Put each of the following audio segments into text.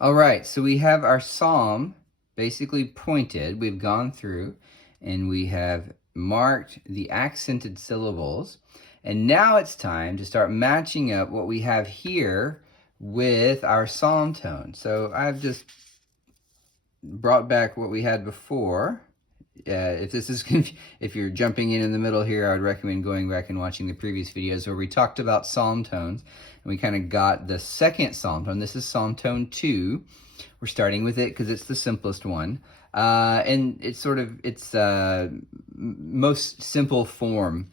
All right, so we have our psalm basically pointed. We've gone through and we have marked the accented syllables. And now it's time to start matching up what we have here with our psalm tone. So I've just brought back what we had before. If this is if you're jumping in the middle here, I would recommend going back and watching the previous videos where we talked about psalm tones, and we kind of got the second psalm tone. This is psalm tone 2. We're starting with it because it's the simplest one, and it's sort of its most simple form.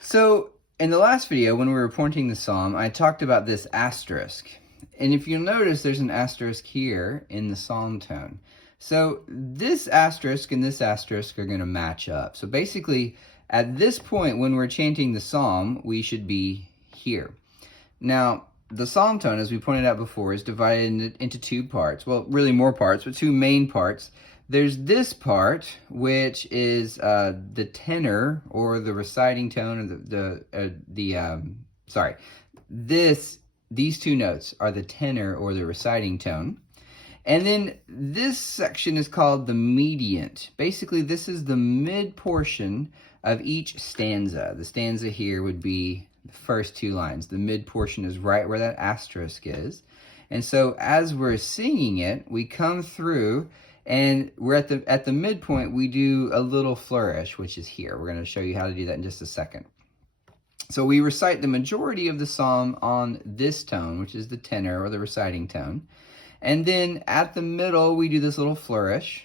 So in the last video, when we were pointing the psalm, I talked about this asterisk, and if you'll notice, there's an asterisk here in the psalm tone. So this asterisk and this asterisk are going to match up. So basically, at this point when we're chanting the psalm, we should be here. Now, the psalm tone, as we pointed out before, is divided into two parts. Well, really more parts, but two main parts. There's this part, which is the tenor or the reciting tone, or these two notes are the tenor or the reciting tone. And then this section is called the mediant. Basically, this is the mid portion of each stanza. The stanza here would be the first two lines. The mid portion is right where that asterisk is. And so as we're singing it, we come through and we're at the midpoint, we do a little flourish, which is here. We're going to show you how to do that in just a second. So we recite the majority of the psalm on this tone, which is the tenor or the reciting tone. And then at the middle, we do this little flourish.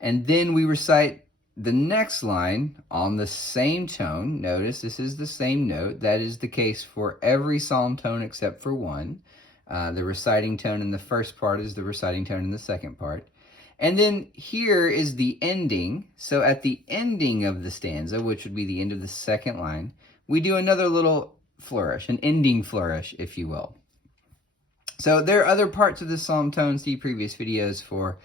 And then we recite the next line on the same tone. Notice this is the same note. That is the case for every psalm tone except for one. The reciting tone in the first part is the reciting tone in the second part. And then here is the ending. So at the ending of the stanza, which would be the end of the second line, we do another little flourish, an ending flourish, if you will. So there are other parts of the psalm tone. See previous videos for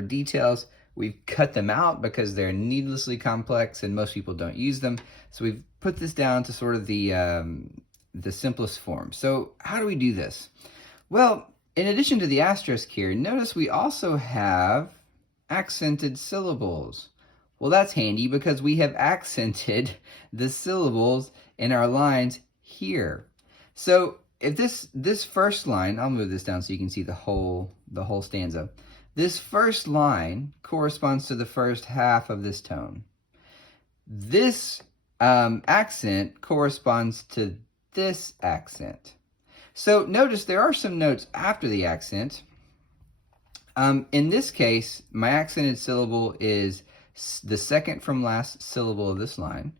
details. We've cut them out because they're needlessly complex and most people don't use them. So we've put this down to sort of the simplest form. So how do we do this? Well, in addition to the asterisk here, notice we also have accented syllables. Well, that's handy because we have accented the syllables in our lines here. So if this first line, I'll move this down so you can see the whole stanza. This first line corresponds to the first half of this tone. This accent corresponds to this accent. So notice there are some notes after the accent. In this case, my accented syllable is the second from last syllable of this line,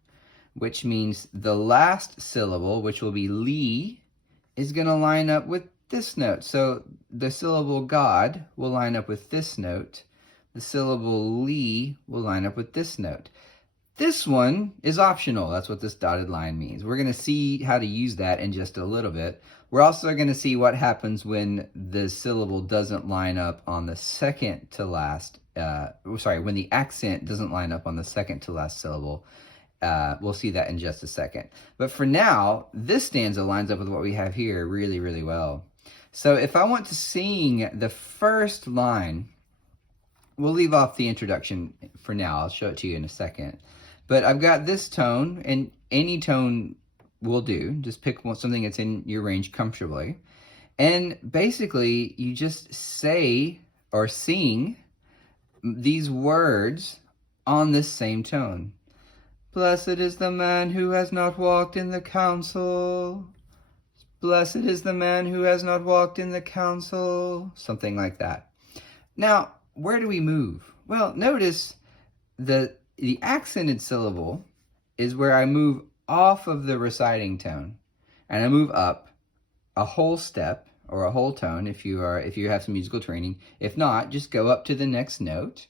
which means the last syllable, which will be li, is going to line up with this note. So the syllable God will line up with this note. The syllable li will line up with this note. This one is optional. That's what this dotted line means. We're going to see how to use that in just a little bit. We're also going to see what happens when the syllable doesn't line up on the second to last, when the accent doesn't line up on the second to last syllable. We'll see that in just a second. But for now, this stanza lines up with what we have here really, really well. So if I want to sing the first line, we'll leave off the introduction for now. I'll show it to you in a second. But I've got this tone, and any tone will do. Just pick something that's in your range comfortably. And basically, you just say or sing these words on this same tone. Blessed is the man who has not walked in the counsel. Blessed is the man who has not walked in the counsel. Something like that. Now, where do we move? Well, notice the accented syllable is where I move off of the reciting tone and I move up a whole step or a whole tone if you have some musical training. If not, just go up to the next note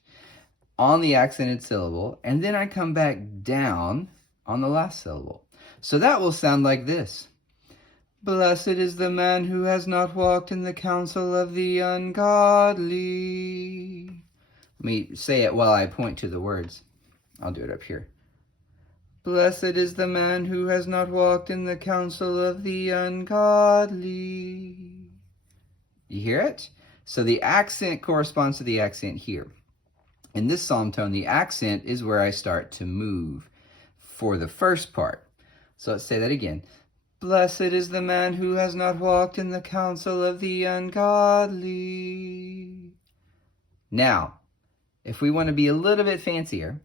on the accented syllable, and then I come back down on the last syllable. So that will sound like this. Blessed is the man who has not walked in the counsel of the ungodly. Let me say it while I point to the words. I'll do it up here. Blessed is the man who has not walked in the counsel of the ungodly. You hear it? So the accent corresponds to the accent here. In this psalm tone, the accent is where I start to move for the first part. So let's say that again. Blessed is the man who has not walked in the counsel of the ungodly. Now, if we want to be a little bit fancier,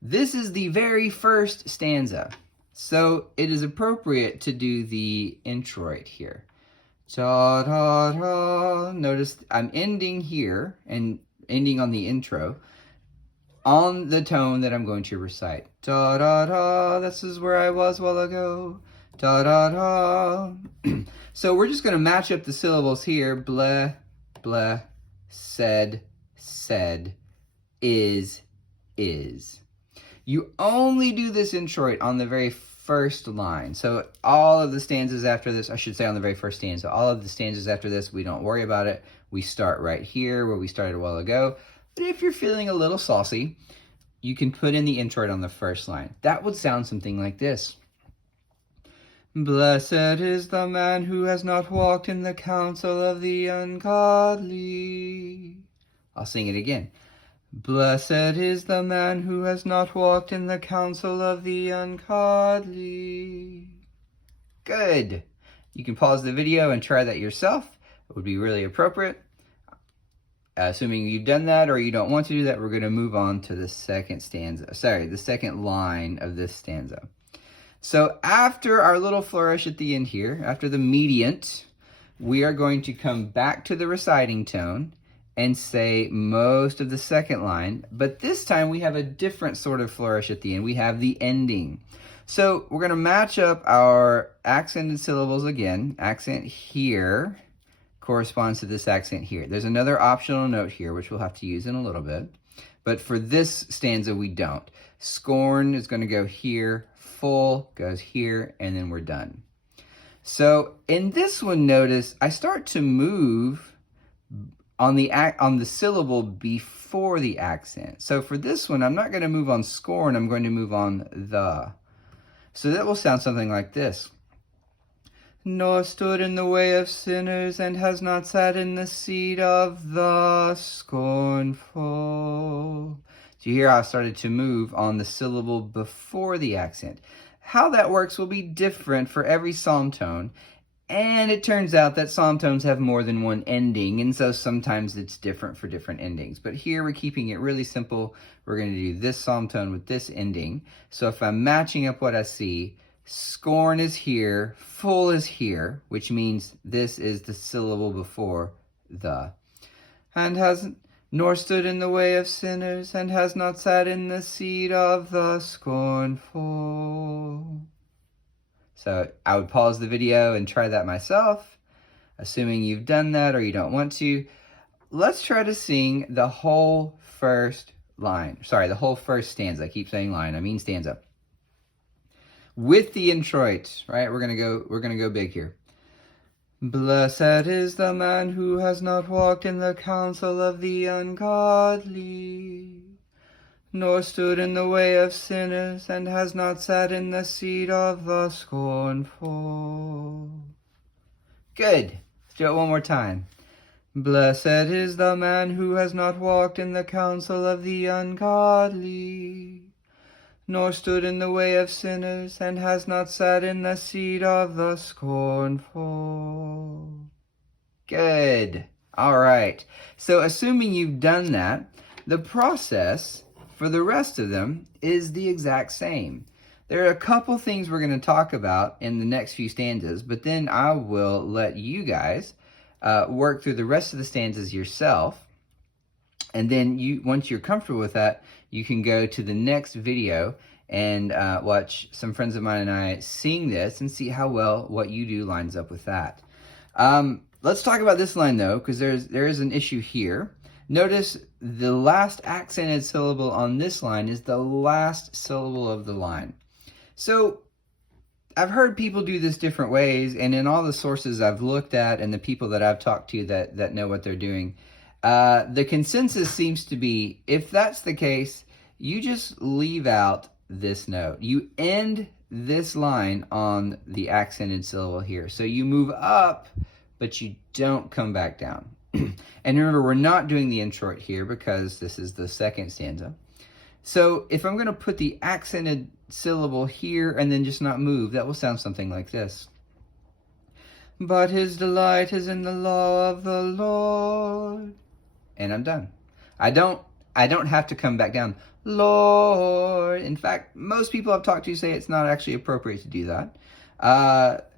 this is the very first stanza. So it is appropriate to do the introit here. Da, da, da. Notice I'm ending here and ending on the intro on the tone that I'm going to recite. Da, da, da. This is where I was a while ago. Da, da, da. So we're just going to match up the syllables here. Bleh, bleh, said, is. You only do this introit on the very first line. So all of the stanzas after this, I should say on the very first stanza, all of the stanzas after this, we don't worry about it. We start right here where we started a while ago. But if you're feeling a little saucy, you can put in the introit on the first line. That would sound something like this. Blessed is the man who has not walked in the counsel of the ungodly. I'll sing it again. Blessed is the man who has not walked in the counsel of the ungodly. Good. You can pause the video and try that yourself. It would be really appropriate. Assuming you've done that or you don't want to do that, we're going to move on to the second stanza. Sorry, the second line of this stanza. So after our little flourish at the end here, after the mediant, we are going to come back to the reciting tone and say most of the second line, but this time we have a different sort of flourish at the end. We have the ending. So we're going to match up our accented syllables again. Accent here corresponds to this accent here. There's another optional note here, which we'll have to use in a little bit, but for this stanza we don't. Scorn is going to go here, full goes here, and then we're done. So in this one, notice I start to move on the syllable before the accent. So for this one, I'm not going to move on scorn, I'm going to move on the. So that will sound something like this. Nor stood in the way of sinners, and has not sat in the seat of the scornful. So you hear how I started to move on the syllable before the accent. How that works will be different for every psalm tone. And it turns out that psalm tones have more than one ending, and so sometimes it's different for different endings. But here we're keeping it really simple. We're going to do this psalm tone with this ending. So if I'm matching up what I see, scorn is here, full is here, which means this is the syllable before the. And has nor stood in the way of sinners, and has not sat in the seat of the scornful. So I would pause the video and try that myself, assuming you've done that or you don't want to. Let's try to sing the whole first line. Sorry, the whole first stanza. I keep saying line, I mean stanza. With the introit, right? We're gonna go big here. Blessed is the man who has not walked in the counsel of the ungodly, nor stood in the way of sinners, and has not sat in the seat of the scornful. Good. Let's do it one more time. Blessed is the man who has not walked in the counsel of the ungodly, nor stood in the way of sinners, and has not sat in the seat of the scornful. Good. All right. So assuming you've done that, the process for the rest of them is the exact same. There are a couple things we're going to talk about in the next few stanzas, but then I will let you guys work through the rest of the stanzas yourself. And then once you're comfortable with that, you can go to the next video and watch some friends of mine and I sing this and see how well what you do lines up with that. Let's talk about this line though, because there is an issue here. Notice the last accented syllable on this line is the last syllable of the line. So I've heard people do this different ways, and in all the sources I've looked at and the people that I've talked to that know what they're doing, the consensus seems to be, if that's the case, you just leave out this note. You end this line on the accented syllable here. So you move up, but you don't come back down. And remember, we're not doing the introit here because this is the second stanza. So if I'm going to put the accented syllable here and then just not move, that will sound something like this. But his delight is in the law of the Lord. And I'm done. I don't have to come back down. Lord. In fact, most people I've talked to say it's not actually appropriate to do that.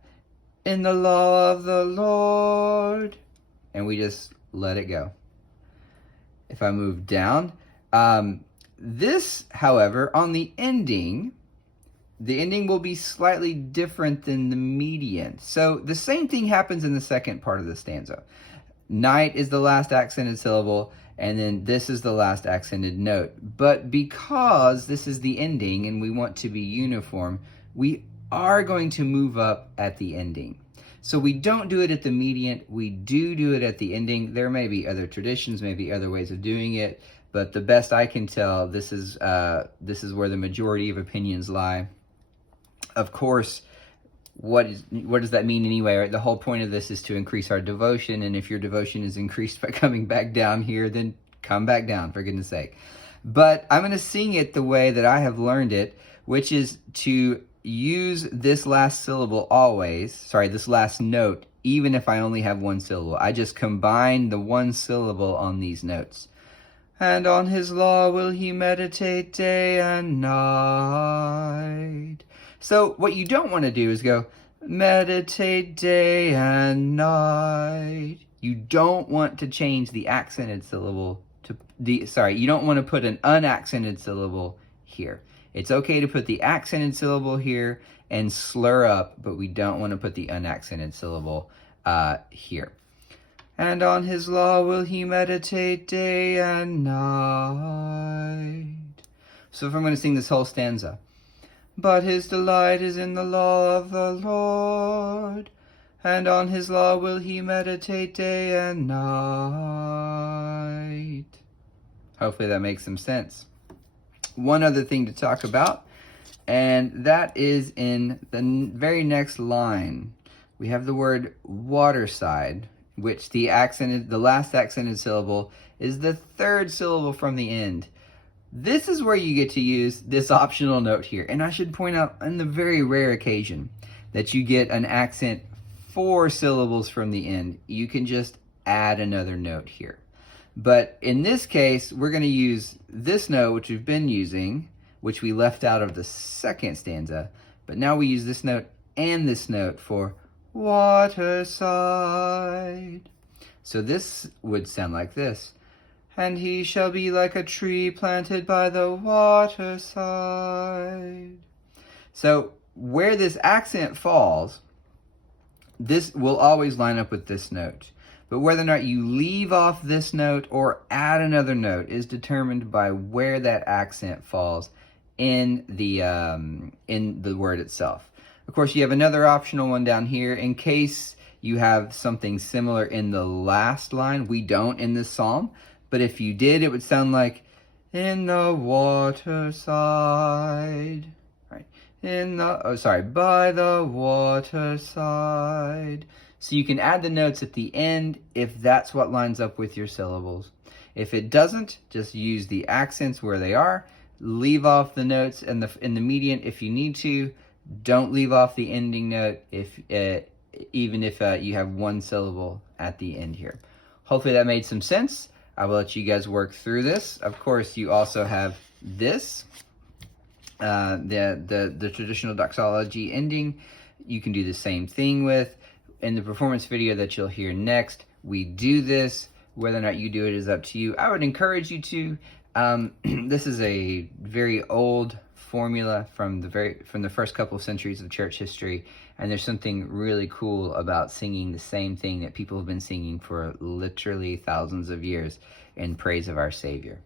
In the law of the Lord. And we just let it go. If I move down, this, however, on the ending will be slightly different than the median. So the same thing happens in the second part of the stanza. Night is the last accented syllable, and then this is the last accented note. But because this is the ending and we want to be uniform, we are going to move up at the ending. So we don't do it at the median, we do it at the ending. There may be other traditions, maybe other ways of doing it, but the best I can tell, this is where the majority of opinions lie. Of course, what does that mean anyway? Right? The whole point of this is to increase our devotion, and if your devotion is increased by coming back down here, then come back down, for goodness sake. But I'm going to sing it the way that I have learned it, which is to use this last syllable this last note, even if I only have one syllable. I just combine the one syllable on these notes. And on his law will he meditate day and night. So what you don't want to do is go, meditate day and night. You don't want to change the accented syllable you don't want to put an unaccented syllable here. It's okay to put the accented syllable here and slur up, but we don't want to put the unaccented syllable here. And on his law will he meditate day and night. So if I'm going to sing this whole stanza. But his delight is in the law of the Lord, and on his law will he meditate day and night. Hopefully that makes some sense. One other thing to talk about, and that is in the very next line. We have the word waterside, which the last accented syllable is the third syllable from the end. This is where you get to use this optional note here. And I should point out, on the very rare occasion that you get an accent 4 syllables from the end, you can just add another note here. But in this case, we're going to use this note, which we've been using, which we left out of the second stanza. But now we use this note and this note for waterside. So this would sound like this. And he shall be like a tree planted by the waterside. So where this accent falls, this will always line up with this note. But whether or not you leave off this note or add another note is determined by where that accent falls in the word itself. Of course, you have another optional one down here in case you have something similar in the last line. We don't in this psalm, but if you did, it would sound like, in the waterside, right? By the waterside. So you can add the notes at the end if that's what lines up with your syllables. If it doesn't, just use the accents where they are. Leave off the notes in the median if you need to. Don't leave off the ending note even if you have one syllable at the end here. Hopefully that made some sense. I will let you guys work through this. Of course, you also have this, the traditional doxology ending. You can do the same thing with. In the performance video that you'll hear next, we do this. Whether or not you do it is up to you. I would encourage you to. This is a very old formula from the first couple of centuries of church history, and there's something really cool about singing the same thing that people have been singing for literally thousands of years in praise of our Savior.